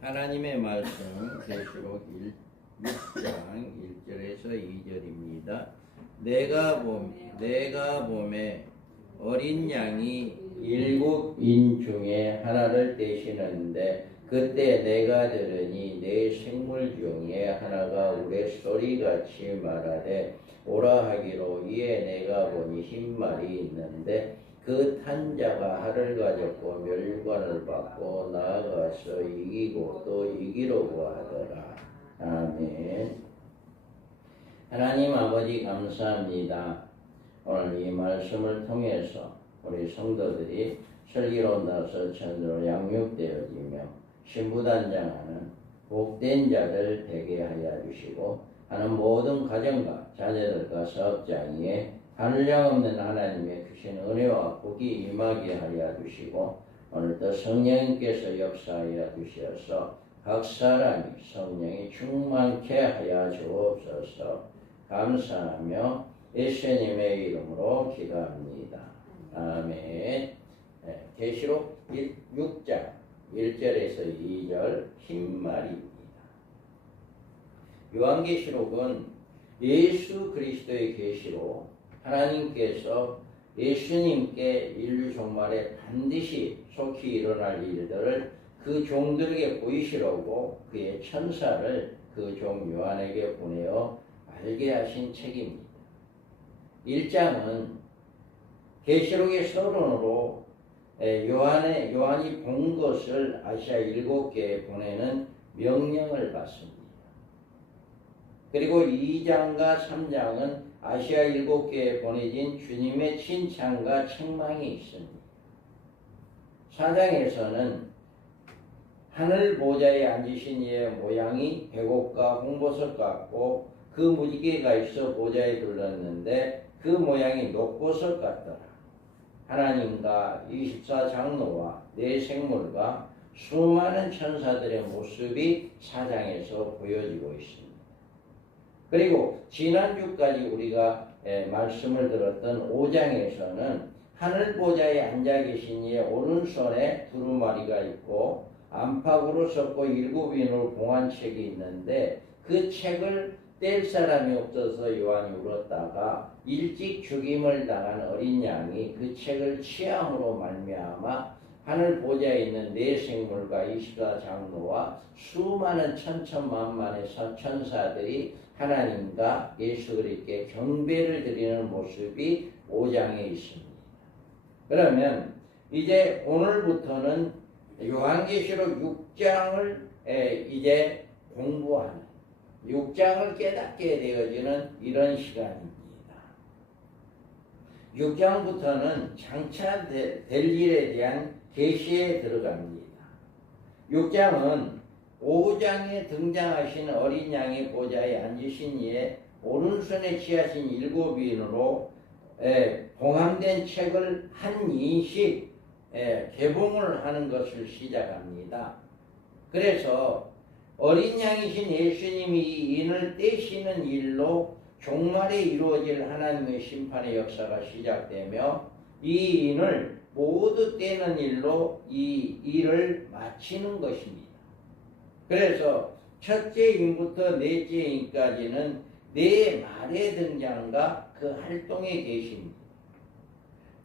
하나님의 말씀 계시록 6장 1절에서 2절입니다. 내가 봄에 어린 양이 7인 중에 하나를 떼시는데 그때 내가 들으니 내 생물 중에 하나가 우레소리같이 말하되 오라 하기로 이에 내가 보니 흰 말이 있는데 그 탄 자가 하를 가졌고 멸관을 받고 나아가서 이기고 또 이기려고 하더라. 아멘. 하나님 아버지 감사합니다. 오늘 이 말씀을 통해서 우리 성도들이 슬기로운 천으로 양육되어지며 신부단장하는 복된 자들 되게 하여 주시고 하는 모든 가정과 자녀들과 사업장에 한량없는 하나님의 주신 은혜와 복이 임하게 하여 주시고 오늘도 성령님께서 역사하여 주셔서 각 사람이 성령이 충만케 하여 주옵소서. 감사하며 예수님의 이름으로 기도합니다. 아멘. 계시록 6장 1절에서 2절 흰말입니다. 요한계시록은 예수 그리스도의 계시로 하나님께서 예수님께 인류 종말에 반드시 속히 일어날 일들을 그 종들에게 보이시려고 그의 천사를 그 종 요한에게 보내어 알게 하신 책입니다. 1장은 계시록의 서론으로 요한이 본 것을 아시아 7개에 보내는 명령을 받습니다. 그리고 2장과 3장은 아시아 7개에 보내진 주님의 칭찬과 책망이 있습니다. 4장에서는 하늘 보좌에 앉으신 이의 모양이 백옥과 홍보석 같고 그 무지개가 있어 보좌에 둘렀는데 그 모양이 녹보석 같더라. 하나님과 24장로와 네 생물과 수많은 천사들의 모습이 4장에서 보여지고 있습니다. 그리고 지난주까지 우리가 말씀을 들었던 5장에서는 하늘 보좌에 앉아 계신 이의 오른손에 두루마리가 있고 안팎으로 섞고 7인으로 봉한 책이 있는데 그 책을 뗄 사람이 없어서 요한이 울었다가 일찍 죽임을 당한 어린 양이 그 책을 취함으로 말미암아 하늘 보좌에 있는 네 생물과 24장로와 수많은 천천만만의 천사들이 하나님과 예수 그리스도께 경배를 드리는 모습이 5장에 있습니다. 그러면 이제 오늘부터는 요한계시록 6장을 이제 공부하는 6장을 깨닫게 되어지는 이런 시간입니다. 6장부터는 장차 될 일에 대한 계시에 들어갑니다. 6장은 5장에 등장하신 어린 양의 보좌에 앉으신 이의 오른손에 취하신 7인으로 봉함된 책을 한 인씩 개봉을 하는 것을 시작합니다. 그래서 어린 양이신 예수님이 이 인을 떼시는 일로 종말에 이루어질 하나님의 심판의 역사가 시작되며 이 인을 모두 떼는 일로 이 일을 마치는 것입니다. 그래서 첫째 인부터 넷째 인까지는 네 말의 등장과 그 활동의 계시입니다.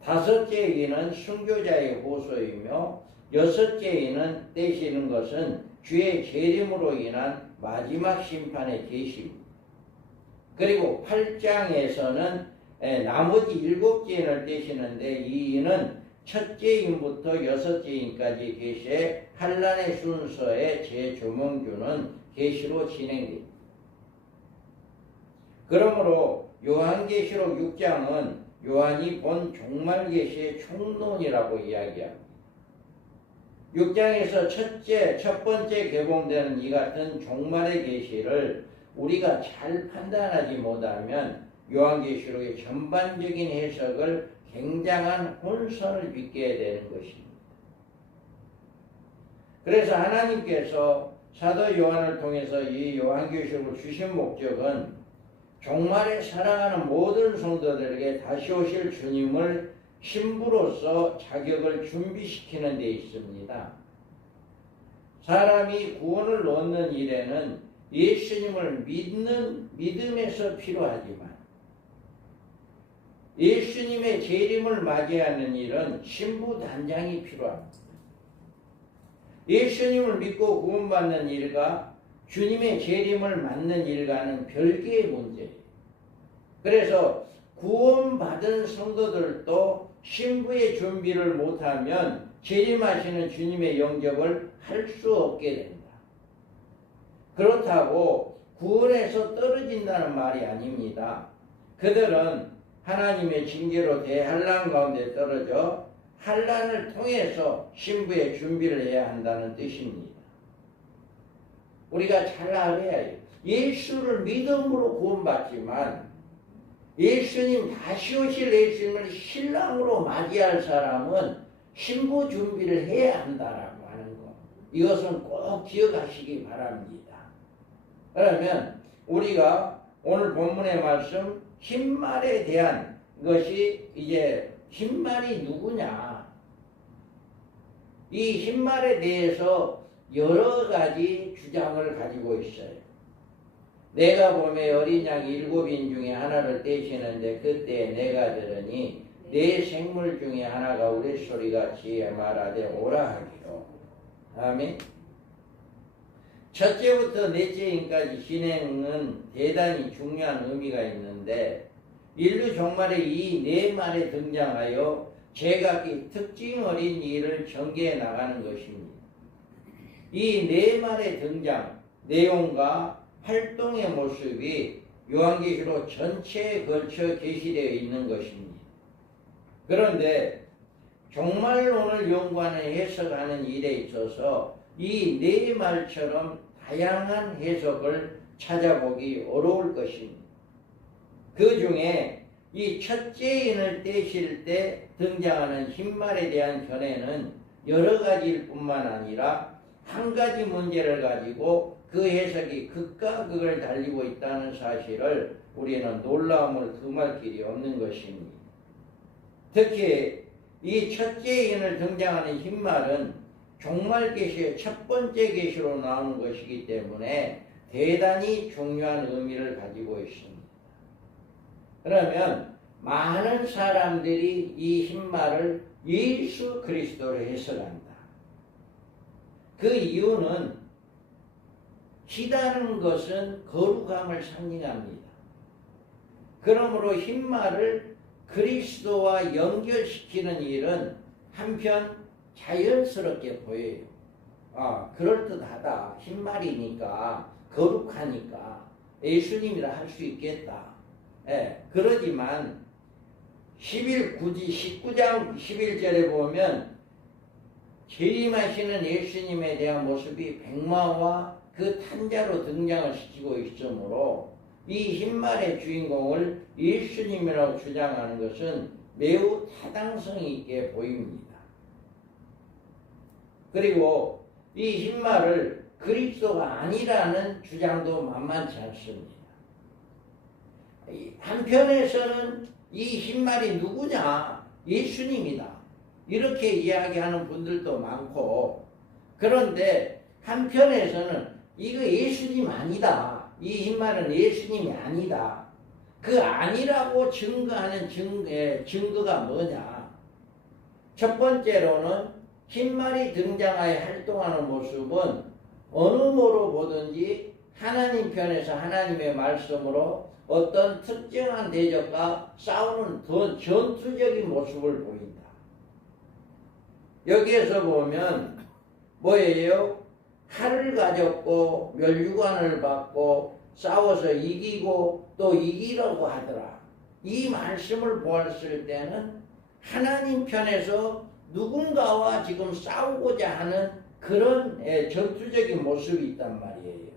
다섯째 인은 순교자의 호소이며 여섯째 인은 떼시는 것은 주의 재림으로 인한 마지막 심판의 계시입니다. 그리고 8장에서는 나머지 7째 인을 떼시는데 이 인은 첫째 인부터 여섯째 인까지 계시에 환란의 순서에 재조명주는 계시로 진행됩니다. 그러므로 요한계시록 6장은 요한이 본 종말 계시의 총론이라고 이야기합니다. 6장에서 첫 번째 개봉되는 이 같은 종말의 계시를 우리가 잘 판단하지 못하면 요한계시록의 전반적인 해석을 굉장한 혼선을 빚게 되는 것입니다. 그래서 하나님께서 사도 요한을 통해서 이 요한계시록을 주신 목적은 종말에 살아가는 모든 성도들에게 다시 오실 주님을 신부로서 자격을 준비시키는 데 있습니다. 사람이 구원을 얻는 일에는 예수님을 믿는 믿음에서 필요하지만 예수님의 재림을 맞이하는 일은 신부단장이 필요합니다. 예수님을 믿고 구원받는 일과 주님의 재림을 맞는 일과는 별개의 문제예요. 그래서 구원받은 성도들도 신부의 준비를 못하면 재림하시는 주님의 영접을 할 수 없게 된다. 그렇다고 구원에서 떨어진다는 말이 아닙니다. 그들은 하나님의 징계로 대환란 가운데 떨어져 환란을 통해서 신부의 준비를 해야 한다는 뜻입니다. 우리가 잘 알아야 해요. 예수를 믿음으로 구원받지만 예수님 다시 오실 예수님을 신랑으로 맞이할 사람은 신부 준비를 해야 한다라고 하는 것. 이것은 꼭 기억하시기 바랍니다. 그러면 우리가 오늘 본문의 말씀 흰말에 대한 것이 이제 흰말이 누구냐? 이 흰말에 대해서 여러 가지 주장을 가지고 있어요. 내가 봄에 어린 양 7인 중에 하나를 떼시는데 그때 내가 들으니 내 생물 중에 하나가 우레소리같이 말하되 오라 하기로. 아멘. 첫째부터 넷째인까지 진행은 대단히 중요한 의미가 있는데 인류 종말에 이 네 말에 등장하여 제각기 특징 어린 일을 전개해 나가는 것입니다. 이 네 말의 등장, 내용과 활동의 모습이 요한계시록 전체에 걸쳐 게시되어 있는 것입니다. 그런데 종말론을 연구하는 해석하는 일에 있어서 이 네 말처럼 다양한 해석을 찾아보기 어려울 것입니다. 그 중에 이 첫째인을 떼실 때 등장하는 흰말에 대한 견해는 여러 가지일 뿐만 아니라 한 가지 문제를 가지고 그 해석이 극과 극을 달리고 있다는 사실을 우리는 놀라움을 금할 길이 없는 것입니다. 특히 이 첫째인을 등장하는 흰말은 종말 계시의 첫 번째 계시로 나오는 것이기 때문에 대단히 중요한 의미를 가지고 있습니다. 그러면 많은 사람들이 이 흰말을 예수 그리스도로 해석한다. 그 이유는 희다는 것은 거룩함을 상징합니다. 그러므로 흰말을 그리스도와 연결시키는 일은 한편 자연스럽게 보여요. 그럴듯하다. 흰말이니까 거룩하니까 예수님이라 할 수 있겠다. 그러지만 19장 11절에 보면 재림하시는 예수님에 대한 모습이 백마와 그 탄자로 등장을 시키고 있으므로 이 흰말의 주인공을 예수님이라고 주장하는 것은 매우 타당성이 있게 보입니다. 그리고 이 흰말을 그리스도가 아니라는 주장도 만만치 않습니다. 한편에서는 이 흰말이 누구냐? 예수님이다. 이렇게 이야기하는 분들도 많고, 그런데 한편에서는 이거 예수님 아니다. 이 흰말은 예수님이 아니다. 그 아니라고 증거하는 증거가 뭐냐? 첫 번째로는 흰말이 등장하여 활동하는 모습은 어느 모로 보든지 하나님 편에서 하나님의 말씀으로 어떤 특정한 대적과 싸우는 더 전투적인 모습을 보인다. 여기에서 보면 뭐예요? 칼을 가졌고 멸류관을 받고 싸워서 이기고 또 이기려고 하더라. 이 말씀을 보았을 때는 하나님 편에서 누군가와 지금 싸우고자 하는 그런 전투적인 모습이 있단 말이에요.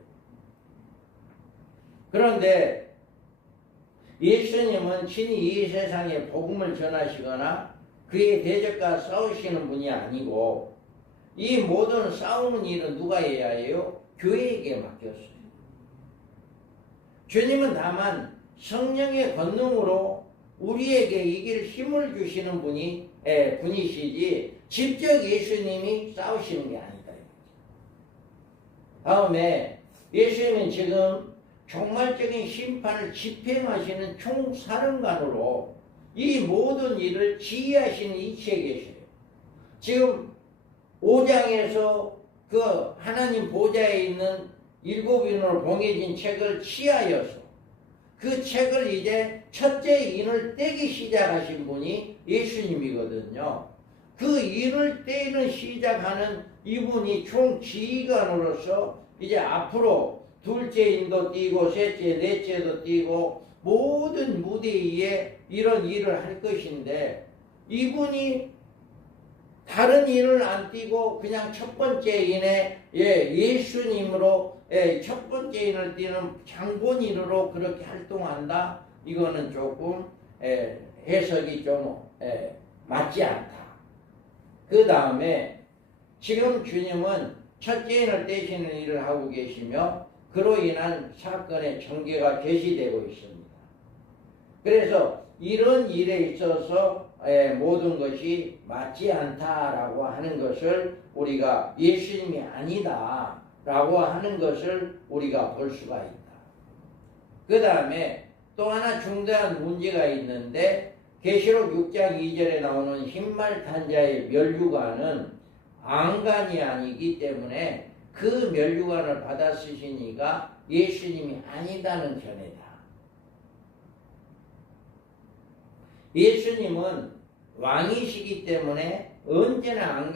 그런데 예수님은 친히 이 세상에 복음을 전하시거나 그의 대적과 싸우시는 분이 아니고 이 모든 싸우는 일은 누가 해야 해요? 교회에게 맡겼어요. 주님은 다만 성령의 권능으로 우리에게 이길 힘을 주시는 분이시지 직접 예수님이 싸우시는 게 아니다. 다음에 예수님은 지금 종말적인 심판을 집행하시는 총사령관으로 이 모든 일을 지휘하시는 이치에 계셔요. 지금 5장에서 그 하나님 보좌에 있는 7인으로 봉해진 책을 취하여서 그 책을 이제 첫째 인을 떼기 시작하신 분이 예수님이거든요. 그 인을 떼는 시작하는 이분이 총지휘관으로서 이제 앞으로 둘째 인도 띄고 셋째, 넷째도 띄고 모든 무대 위에 이런 일을 할 것인데 이분이 다른 인을 안 띄고 그냥 첫 번째 인에 예수님으로 첫 번째 인을 띄는 장본인으로 그렇게 활동한다. 이거는 조금 해석이 좀 맞지 않다. 그 다음에 지금 주님은 첫째 인을 떼시는 일을 하고 계시며 그로 인한 사건의 전개가 계시되고 있습니다. 그래서 이런 일에 있어서 모든 것이 맞지 않다라고 하는 것을 우리가 예수님이 아니다라고 하는 것을 우리가 볼 수가 있다. 그 다음에 또 하나 중대한 문제가 있는데 계시록 6장 2절에 나오는 흰말 탄자의 멸류관은 안간이 아니기 때문에 그 멸류관을 받아 쓰신 이가 예수님이 아니다는 견해다. 예수님은 왕이시기 때문에 언제나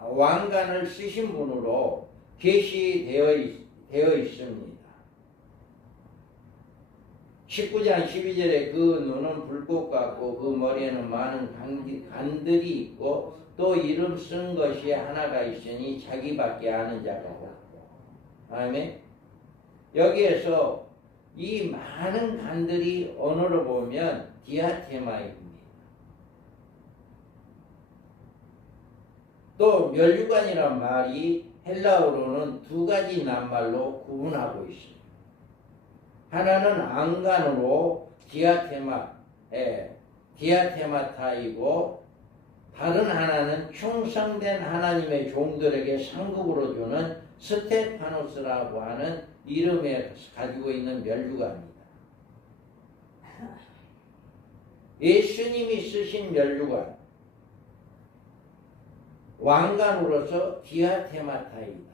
왕관을 쓰신 분으로 계시되어 있습니다. 19장 12절에 그 눈은 불꽃 같고 그 머리에는 많은 간들이 있고 또 이름 쓴 것이 하나가 있으니 자기밖에 아는 자가 없고. 아멘. 여기에서 이 많은 간들이 언어로 보면 디아테마입니다. 또 멸류관이란 말이 헬라어로는 두 가지 낱말로 구분하고 있습니다. 하나는 안간으로 디아테마타이고 다른 하나는 충성된 하나님의 종들에게 상급으로 주는 스테파노스라고 하는 이름에 가지고 있는 멸류관입니다. 예수님이 쓰신 멸류관 왕관으로서 디아테마타이다.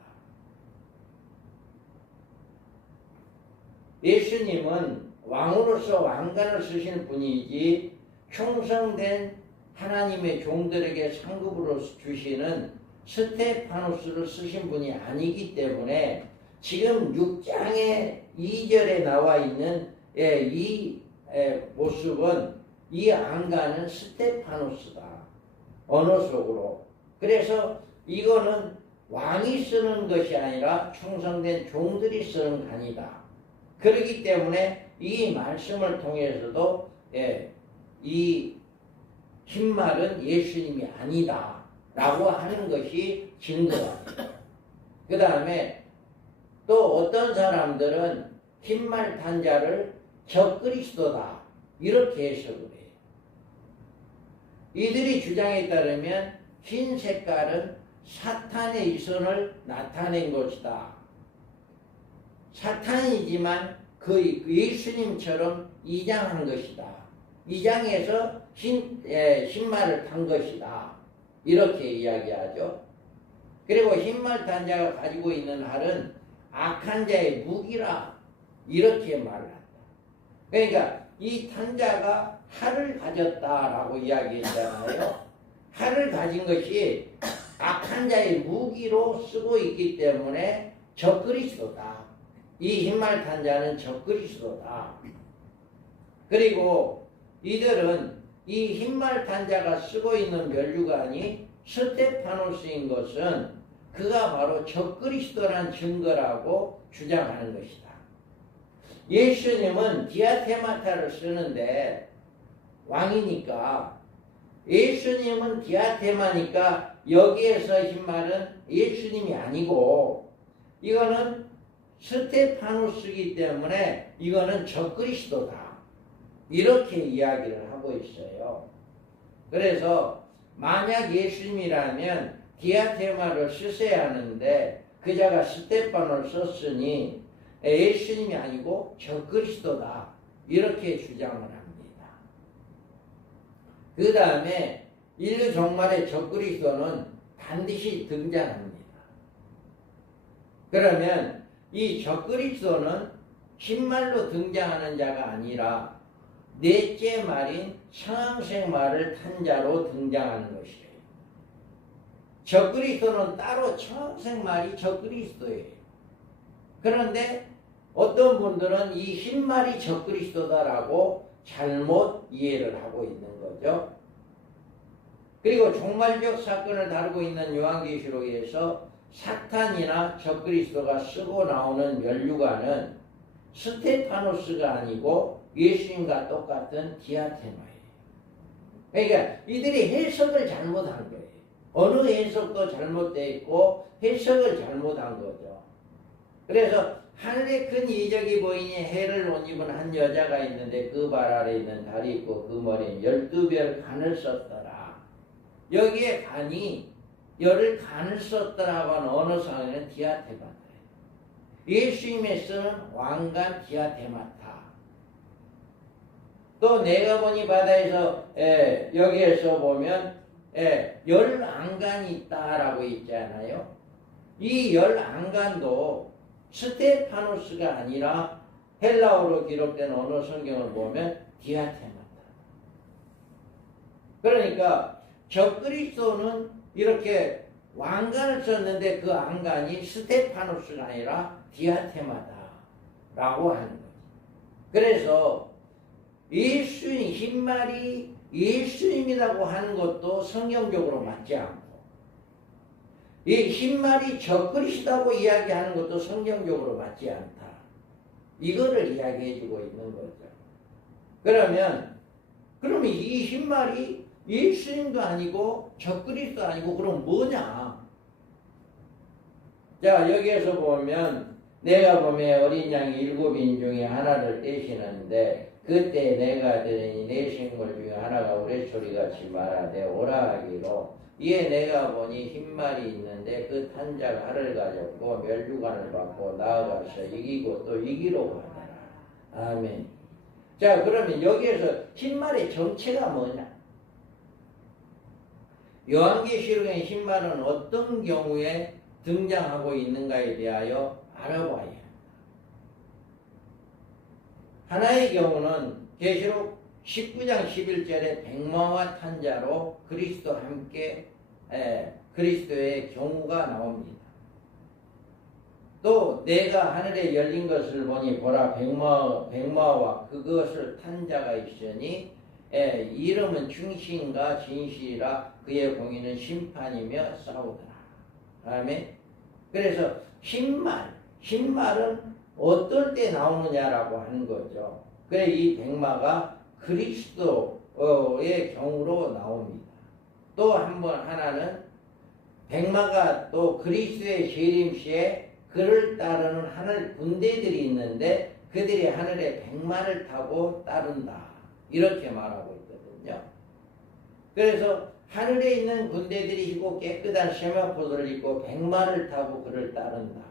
예수님은 왕으로서 왕관을 쓰시는 분이지 충성된 하나님의 종들에게 상급으로 주시는 스테파노스를 쓰신 분이 아니기 때문에 지금 6장의 2절에 나와 있는 이 모습은 이 안간은 스테파노스다. 언어 속으로. 그래서 이거는 왕이 쓰는 것이 아니라 충성된 종들이 쓰는 간이다. 그렇기 때문에 이 말씀을 통해서도 이 흰말은 예수님이 아니다 라고 하는 것이 증거합니다. 그 다음에 또 어떤 사람들은 흰말 탄자를 적그리스도다 이렇게 해석을 해요. 이들이 주장에 따르면 흰 색깔은 사탄의 이선을 나타낸 것이다. 사탄이지만 그 예수님처럼 이장한 것이다. 이장해서 흰말을 탄 것이다. 이렇게 이야기하죠. 그리고 흰말 탄자가 가지고 있는 활은 악한 자의 무기라 이렇게 말을 한다. 그러니까 이 탄자가 활을 가졌다라고 이야기했잖아요. 활을 가진 것이 악한 자의 무기로 쓰고 있기 때문에 적그리스도다. 이 흰말 탄자는 적그리스도다. 그리고 이들은 이 흰말 탄자가 쓰고 있는 멸류관이 스테파노스인 것은 그가 바로 적그리스도란 증거라고 주장하는 것이다. 예수님은 디아테마타를 쓰는데 왕이니까 예수님은 디아테마니까 여기에서 흰말은 예수님이 아니고 이거는 스테파노스이기 때문에 이거는 적그리스도다. 이렇게 이야기를 하고 있어요. 그래서 만약 예수님이라면 디아테마를 쓰셔야 하는데 그자가 스테파노를 썼으니 예수님이 아니고 적그리스도다 이렇게 주장을 합니다. 그 다음에 인류 종말의 적그리스도는 반드시 등장합니다. 그러면 이 적그리스도는 신말로 등장하는 자가 아니라 넷째 말인 성황색 말을 탄 자로 등장하는 것이에요. 적그리스도는 따로 성황색 말이 적그리스도예요. 그런데 어떤 분들은 이 흰말이 적그리스도다라고 잘못 이해를 하고 있는 거죠. 그리고 종말적 사건을 다루고 있는 요한계시록에서 사탄이나 적그리스도가 쓰고 나오는 면류관은 스테파노스가 아니고 예수님과 똑같은 디아테마예요. 그러니까 이들이 해석을 잘못한 거예요. 어느 해석도 잘못되어 있고 해석을 잘못한 거죠. 그래서 하늘에 큰 이적이 보이니 해를 못 입은 한 여자가 있는데 그 발 아래 있는 달이 있고 그 머리에 12별 간을 썼더라. 여기에 간이 열을 간을 썼더라고 하는 언어상에는 디아테마다. 예수님의 쓰는 왕관 디아테마타. 또 내가 보니 바다에서 여기에서 보면 열 안간이 있다라고 있잖아요. 이 열 안간도 스테파노스가 아니라 헬라어로 기록된 언어 성경을 보면 디아테마다. 그러니까 적그리스도는 이렇게 왕관을 썼는데 그 안간이 스테파노스가 아니라 디아테마다라고 하는 거죠. 그래서 예수님 흰말이 예수님이라고 하는 것도 성경적으로 맞지 않고 이 흰말이 적그리스도라고 이야기하는 것도 성경적으로 맞지 않다. 이거를 이야기해주고 있는 거죠. 그러면 이 흰말이 예수님도 아니고 적그리스도 아니고 그럼 뭐냐? 자, 여기에서 보면 내가 보면 어린 양이 7인 중에 하나를 떼시는데 그때 내가 들으니 내 생물 중에 하나가 우레소리같이 말하되 오라 하기로 이에 내가 보니 흰말이 있는데 그 탄자가 알을 가졌고 멸류관을 받고 나아가서 이기고 또 이기로 가더라. 아멘. 자, 그러면 여기에서 흰말의 정체가 뭐냐? 요한계시록의 흰말은 어떤 경우에 등장하고 있는가에 대하여 알아봐야 합니다. 하나의 경우는 계시록 19장 11절에 백마와 탄자로 그리스도와 함께 그리스도의 경우가 나옵니다. 또 내가 하늘에 열린 것을 보니 보라 백마와 그것을 탄 자가 있으니 이름은 충신과 진실이라 그의 공의는 심판이며 싸우더라. 아멘. 그래서 흰말은 어떨 때 나오느냐라고 하는 거죠. 그래 이 백마가 그리스도의 경우로 나옵니다. 또 하나는 백마가 또 그리스도의 재림시에 그를 따르는 하늘 군대들이 있는데 그들이 하늘에 백마를 타고 따른다. 이렇게 말하고 있거든요. 그래서 하늘에 있는 군대들이 입고 깨끗한 세마포도를 입고 백마를 타고 그를 따른다.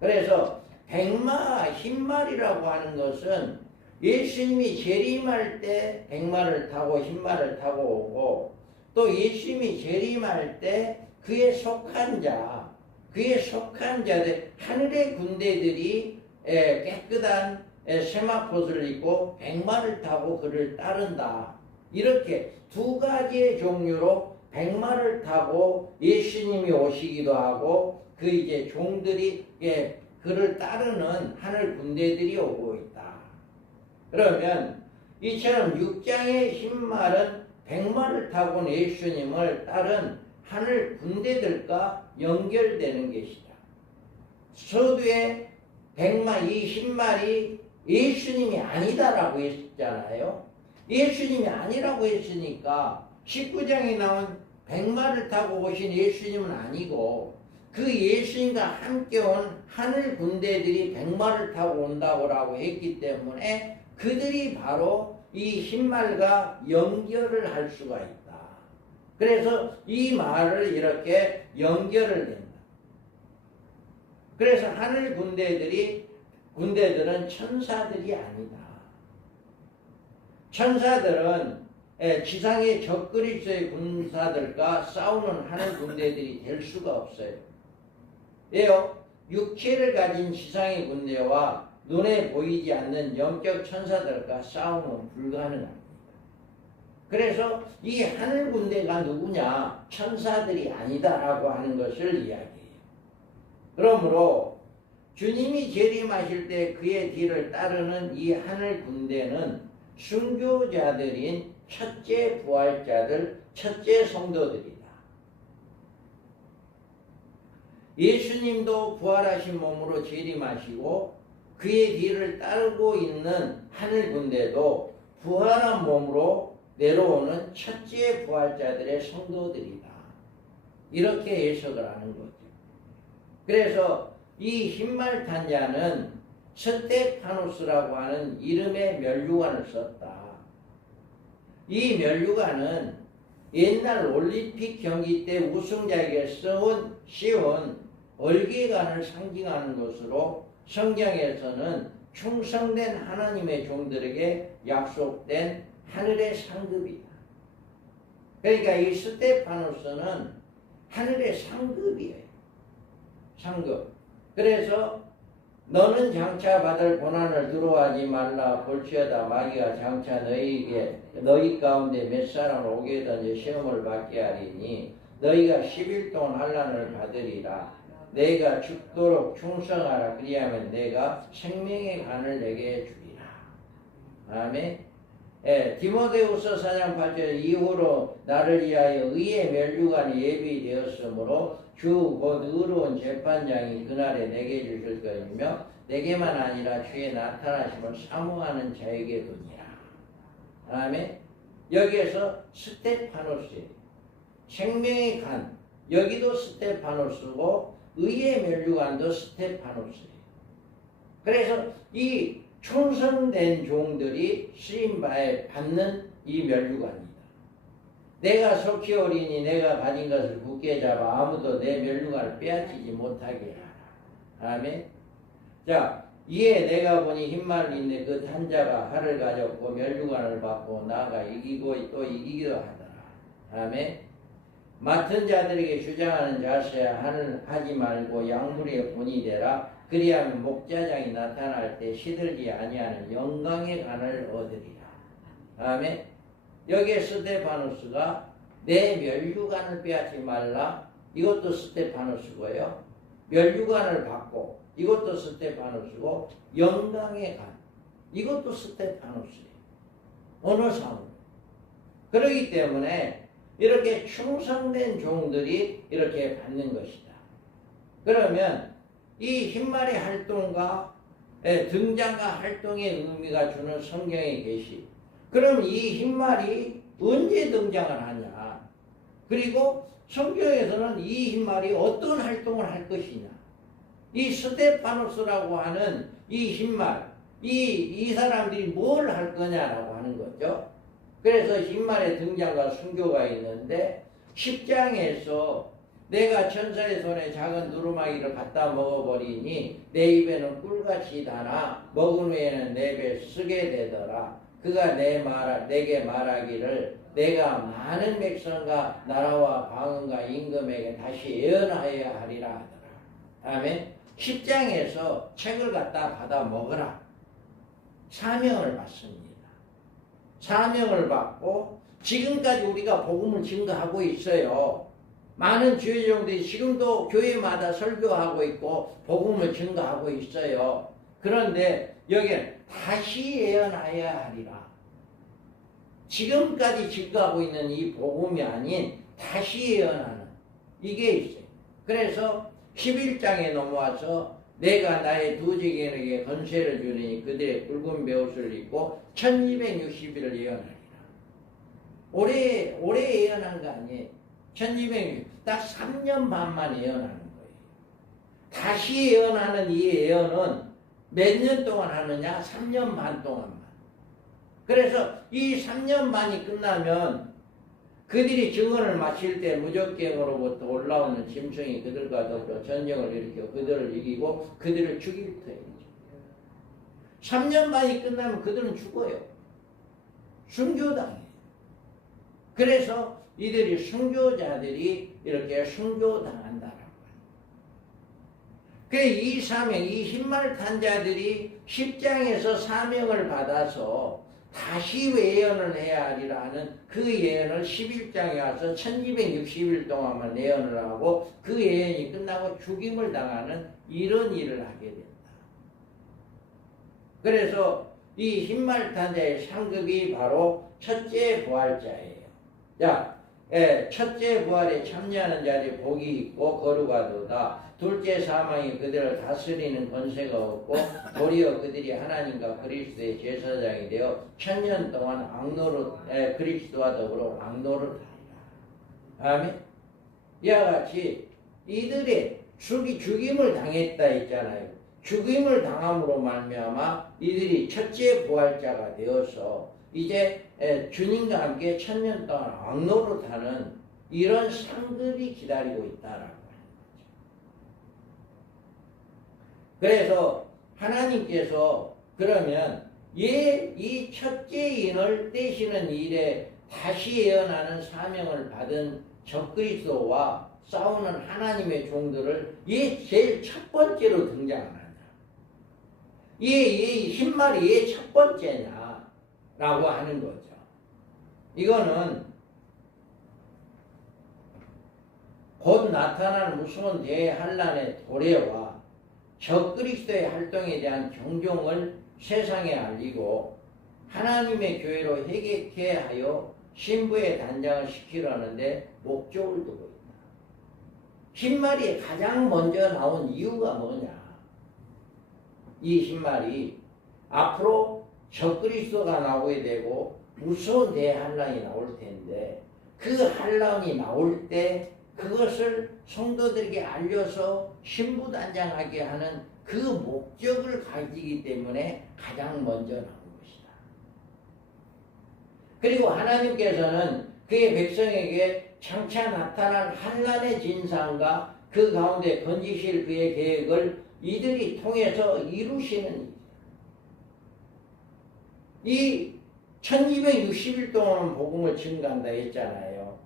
그래서 백마, 흰말이라고 하는 것은 예수님이 재림할 때 백마를 타고 흰말을 타고 오고 또 예수님이 재림할 때 그에 속한 자들 하늘의 군대들이 깨끗한 세마포도를 입고 백마를 타고 그를 따른다. 이렇게 두 가지의 종류로 백마를 타고 예수님이 오시기도 하고 그 이제 종들이 그를 따르는 하늘 군대들이 오고 있다. 그러면 이처럼 6장의 흰말은 백마를 타고 예수님을 따른 하늘 군대들과 연결되는 것이다. 서두에 백마 이 흰말이 예수님이 아니다라고 했잖아요. 예수님이 아니라고 했으니까 19장에 나온 백마를 타고 오신 예수님은 아니고 그 예수님과 함께 온 하늘 군대들이 백마를 타고 온다고 했기 때문에 그들이 바로 이 흰말과 연결을 할 수가 있다. 그래서 이 말을 이렇게 연결을 된다. 그래서 하늘 군대들은 천사들이 아니다. 천사들은 지상의 적그리스도의 군사들과 싸우는 하늘 군대들이 될 수가 없어요. 왜요? 육체를 가진 지상의 군대와 눈에 보이지 않는 영적 천사들과 싸움은 불가능합니다. 그래서 이 하늘 군대가 누구냐? 천사들이 아니다라고 하는 것을 이야기해요. 그러므로 주님이 재림하실 때 그의 뒤를 따르는 이 하늘 군대는 순교자들인 첫째 부활자들, 첫째 성도들이다. 예수님도 부활하신 몸으로 재림하시고 그의 뒤를 따르고 있는 하늘 군대도 부활한 몸으로 내려오는 첫째 부활자들의 성도들이다. 이렇게 해석을 하는 거죠. 그래서 이 흰말 탄 자는 스테파노스라고 하는 이름의 면류관을 썼다. 이 면류관은 옛날 올림픽 경기 때 우승자에게 씌운 얼개관을 상징하는 것으로 성경에서는 충성된 하나님의 종들에게 약속된 하늘의 상급이다. 그러니까 이 스테파노스는 하늘의 상급이에요. 상급. 그래서 너는 장차 받을 고난을 두려워하지 말라. 볼지어다 마귀가 장차 너희 가운데 몇 사람을 오게 던져 시험을 받게 하리니 너희가 10일 동안 환난을 받으리라. 내가 죽도록 충성하라. 그리하면 내가 생명의 간을 내게 주리라. 아멘. 디모데후서 4장 8절 이후로 나를 위하여 의의 면류관이 예비되었으므로 주 곧 의로운 재판장이 그날에 내게 주실 것이며 내게만 아니라 주의 나타나심을 사모하는 자에게 두니라. 아멘. 여기에서 스테파노스예요. 생명의 간, 여기도 스테파노스고 의의 면류관도 스테파노스예요. 그래서 이 충성된 종들이 쓰임바에 받는 이 면류관이다. 내가 속히 오리니 내가 가진 것을 굳게 잡아 아무도 내 면류관을 빼앗기지 못하게 하라. 아멘. 자, 이에 내가 보니 흰말이 있네. 그 탄자가 활을 가졌고 면류관을 받고 나아가 이기고 또 이기기도 하더라. 아멘. 맡은 자들에게 주장하는 자세야 하지 말고 양무리의 본이 되라. 그리하면 목자장이 나타날 때 시들지 아니하는 영광의 간을 얻으리라. 아멘. 여기에 스테파노스가 내 면류관을 빼앗지 말라. 이것도 스테파노스고요. 면류관을 받고 이것도 스테파노스고 영광의 간 이것도 스테파노스예요. 어느 상황. 그렇기 때문에 이렇게 충성된 종들이 이렇게 받는 것이다. 그러면 이 흰말의 활동과 등장과 활동의 의미가 주는 성경의 계시. 그럼 이 흰말이 언제 등장을 하냐? 그리고 성경에서는 이 흰말이 어떤 활동을 할 것이냐? 이 스테파노스라고 하는 이 흰말, 이 사람들이 뭘 할 거냐라고 하는 거죠. 그래서 흰말의 등장과 순교가 있는데 10장에서 내가 천사의 손에 작은 두루마기를 갖다 먹어버리니 내 입에는 꿀같이 다나 먹은 후에는 내 배에 쓰게 되더라. 그가 내게 말하기를 내가 많은 백성과 나라와 방언과 임금에게 다시 예언하여야 하리라 하더라. 아멘. 10장에서 책을 갖다 받아 먹으라. 사명을 받습니다. 사명을 받고 지금까지 우리가 복음을 증거하고 있어요. 많은 주의종들이 지금도 교회마다 설교하고 있고 복음을 증거하고 있어요. 그런데 여기는 다시 예언하여야 하리라. 지금까지 증거하고 있는 이 복음이 아닌 다시 예언하는 이게 있어요. 그래서 11장에 넘어와서 내가 나의 두 지gen에게 권세를 주니 그들의 붉은 베옷을 입고 1260일을 예언하리라. 올해 예언한 거 아니에요. 1260일 딱 3년 반만 예언하는 거예요. 다시 예언하는 이 예언은 몇 년 동안 하느냐? 3년 반 동안만. 그래서 이 3년 반이 끝나면 그들이 증언을 마칠 때 무적갱으로부터 올라오는 짐승이 그들과 더불어 전쟁을 일으켜 그들을 이기고 그들을 죽일 터이죠. 3년 반이 끝나면 그들은 죽어요. 순교당해요. 그래서 이들이 순교자들이 이렇게 순교당한다라고 해요. 그래서 이 사명, 이 흰말 탄 자들이 10장에서 사명을 받아서 다시 예언을 해야 하리라 하는 그 예언을 11장에 와서 1260일 동안만 예언을 하고 그 예언이 끝나고 죽임을 당하는 이런 일을 하게 된다. 그래서 이 흰말 탄 자의 상급이 바로 첫째 부활자예요. 자, 첫째 부활에 참여하는 자들이 복이 있고 거룩하도다. 둘째 사망이 그들을 다스리는 권세가 없고 도리어 그들이 하나님과 그리스도의 제사장이 되어 1000년 동안 그리스도와 더불어 왕노릇하리라. 아멘. 이와 같이 이들의 죽임을 당했다 했잖아요. 죽임을 당함으로 말미암아 이들이 첫째 부활자가 되어서 이제 주님과 함께 1000년 동안 왕노릇하는 이런 상급이 기다리고 있다라고 하는 거죠. 그래서 하나님께서 그러면 이 첫째인을 떼시는 일에 다시 예언하는 사명을 받은 적그리스도와 싸우는 하나님의 종들을 제일 첫 번째로 등장하는 이 흰말이 첫 번째냐라고 하는 거죠. 이거는 곧 나타날 무서운 대환란의 도래와 적그리스도의 활동에 대한 경종을 세상에 알리고 하나님의 교회로 회개케 하여 신부의 단장을 시키려는데 목적을 두고 있다. 흰말이 가장 먼저 나온 이유가 뭐냐? 이 흰말이 앞으로 적그리스도가 나오게 되고 무서운 대환란이 나올 텐데 그 환란이 나올 때 그것을 성도들에게 알려서 신부단장하게 하는 그 목적을 가지기 때문에 가장 먼저 나온 것이다. 그리고 하나님께서는 그의 백성에게 장차 나타날 환란의 진상과 그 가운데 건지실 그의 계획을 이들이 통해서 이루시는 이 1260일 동안 복음을 증거한다 했잖아요.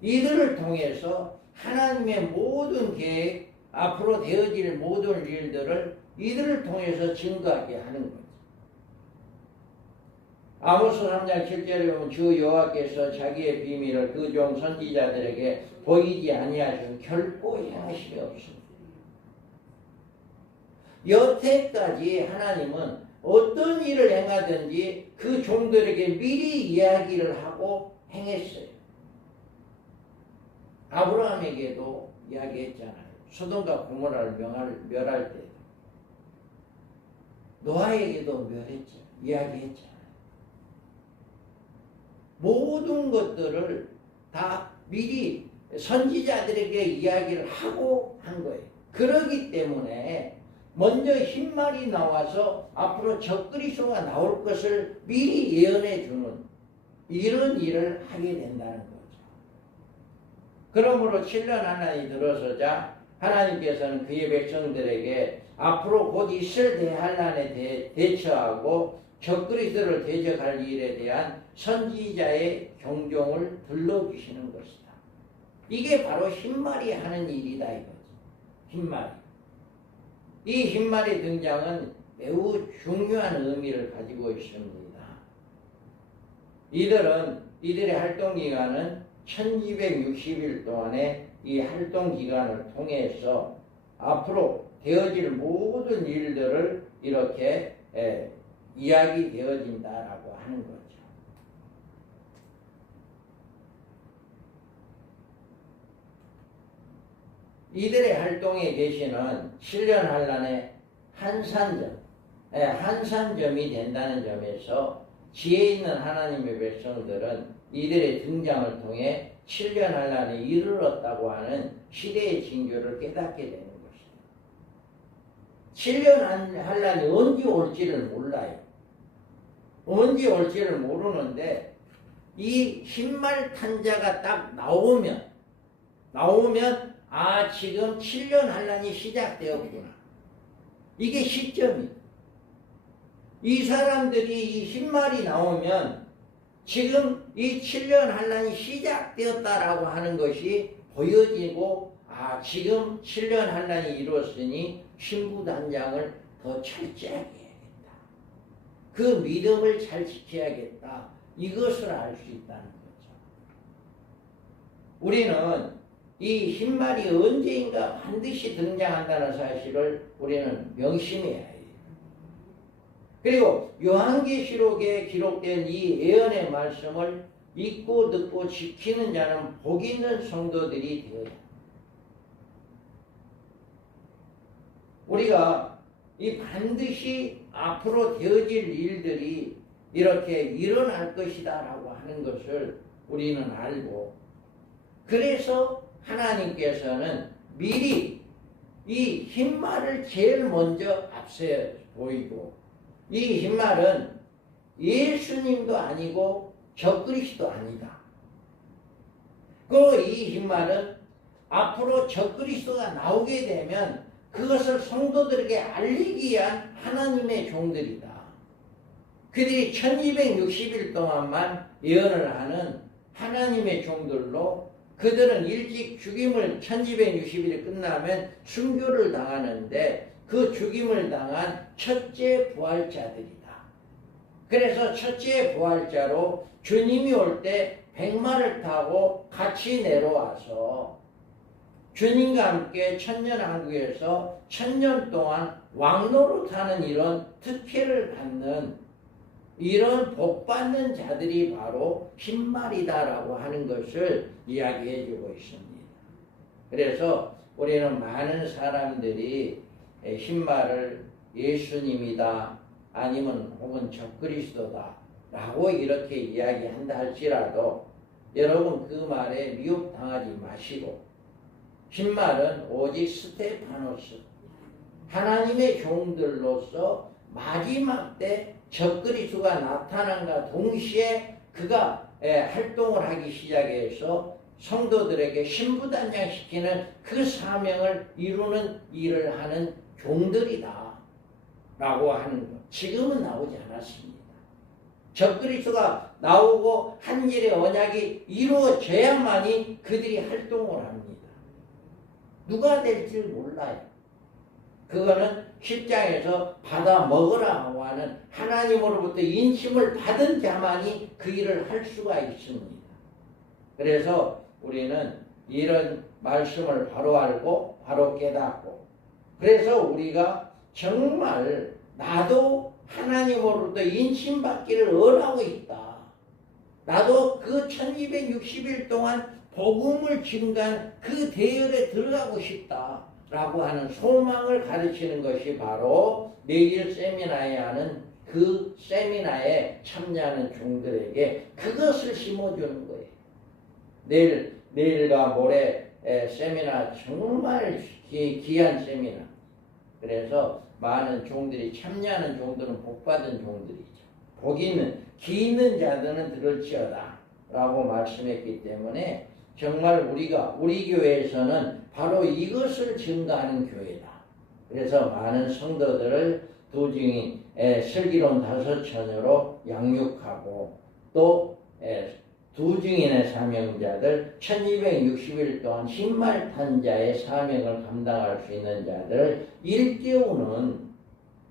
이들을 통해서 하나님의 모든 계획, 앞으로 되어질 모든 일들을 이들을 통해서 증거하게 하는 거죠. 아모스 3장 7절에 보면 주 여호와께서 자기의 비밀을 그 종 선지자들에게 보이지 아니하시면 결코 행하시리 없습니다. 여태까지 하나님은 어떤 일을 행하든지 그 종들에게 미리 이야기를 하고 행했어요. 아브라함에게도 이야기했잖아요. 소돔과 고모라를 멸할 때. 노아에게도 멸했죠. 이야기했잖아요. 모든 것들을 다 미리 선지자들에게 이야기를 하고 한 거예요. 그러기 때문에 먼저 흰말이 나와서 앞으로 적그리스도가 나올 것을 미리 예언해 주는 이런 일을 하게 된다는 거죠. 그러므로 7년 하나님 들어서자 하나님께서는 그의 백성들에게 앞으로 곧 있을 대환란에 대처하고 적그리스도를 대적할 일에 대한 선지자의 경종을 들러주시는 것이다. 이게 바로 흰말이 하는 일이다 이거죠. 흰말이. 이 흰말의 등장은 매우 중요한 의미를 가지고 있습니다. 이들의 활동 기간은 1260일 동안의 이 활동 기간을 통해서 앞으로 되어질 모든 일들을 이렇게 이야기 되어진다라고 하는 거죠. 이들의 활동의 계시는 7년 환란의 한산점이 된다는 점에서 지혜 있는 하나님의 백성들은 이들의 등장을 통해 7년 환란에 이르렀다고 하는 시대의 징조를 깨닫게 되는 것입니다. 7년 환란이 언제 올지를 몰라요. 언제 올지를 모르는데 이 흰말 탄자가 딱 나오면 지금 7년 환란이 시작되었구나. 이게 시점이. 이 사람들이 이 흰말이 나오면 지금 이 7년 환란이 시작되었다라고 하는 것이 보여지고 지금 7년 환란이 이루었으니 신부단장을 더 철저하게 해야겠다. 그 믿음을 잘 지켜야겠다. 이것을 알 수 있다는 거죠. 우리는 이 흰말이 언제인가 반드시 등장한다는 사실을 우리는 명심해야 해요. 그리고 요한계시록에 기록된 이 예언의 말씀을 읽고 듣고 지키는 자는 복 있는 성도들이 되어야 합니다. 우리가 이 반드시 앞으로 되어질 일들이 이렇게 일어날 것이다 라고 하는 것을 우리는 알고, 그래서 하나님께서는 미리 이 흰말을 제일 먼저 앞서 보이고, 이 흰말은 예수님도 아니고 적그리스도 아니다. 이 흰말은 앞으로 적그리스도가 나오게 되면 그것을 성도들에게 알리기 위한 하나님의 종들이다. 그들이 1260일 동안만 예언을 하는 하나님의 종들로, 그들은 일찍 죽임을 1260일이 끝나면 순교를 당하는데 그 죽임을 당한 첫째 부활자들이다. 그래서 첫째 부활자로 주님이 올 때 백마를 타고 같이 내려와서 주님과 함께 천년왕국에서 1000년 동안 왕노릇하는 이런 특혜를 받는 이런 복받는 자들이 바로 흰말이다라고 하는 것을 이야기해 주고 있습니다. 그래서 우리는 많은 사람들이 흰말을 예수님이다 아니면 혹은 적그리스도다 라고 이렇게 이야기한다 할지라도 여러분 그 말에 미혹당하지 마시고, 흰말은 오직 스테파노스 하나님의 종들로서 마지막 때 적그리스도가 나타난과 동시에 그가 활동을 하기 시작해서 성도들에게 신부단장시키는 그 사명을 이루는 일을 하는 종들이다 라고 하는 것. 지금은 나오지 않았습니다. 적그리스도가 나오고 한 일의 언약이 이루어져야만이 그들이 활동을 합니다. 누가 될지 몰라요. 그거는 10장에서 받아 먹으라고 하는 하나님으로부터 인침을 받은 자만이 그 일을 할 수가 있습니다. 그래서 우리는 이런 말씀을 바로 알고 바로 깨닫고, 그래서 우리가 정말 나도 하나님으로부터 인침받기를 원하고 있다. 나도 그 1260일 동안 복음을 증거한 그 대열에 들어가고 싶다 라고 하는 소망을 가르치는 것이 바로 내일 세미나에 하는 그 세미나에 참여하는 종들에게 그것을 심어주는 거예요. 내일과 모레 세미나 정말 귀한 세미나. 그래서 많은 종들이 참여하는 종들은 복받은 종들이죠. 기 있는 자들은 들을지어다 라고 말씀했기 때문에 정말 우리 교회에서는 바로 이것을 증거하는 교회다. 그래서 많은 성도들을 도중히 슬기로운 5처녀로 양육하고, 또 두중인의 사명자들 1260일 동안 흰말 탄자의 사명을 감당할 수 있는 자들을 일깨우는,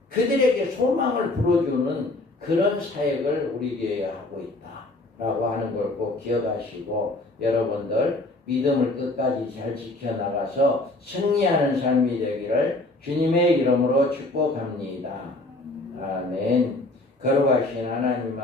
그들에게 소망을 불어주는 그런 사역을 우리 교회가 하고 있다라고 하는 걸 꼭 기억하시고, 여러분들 믿음을 끝까지 잘 지켜나가서 승리하는 삶이 되기를 주님의 이름으로 축복합니다. 아멘. 거룩하신 하나님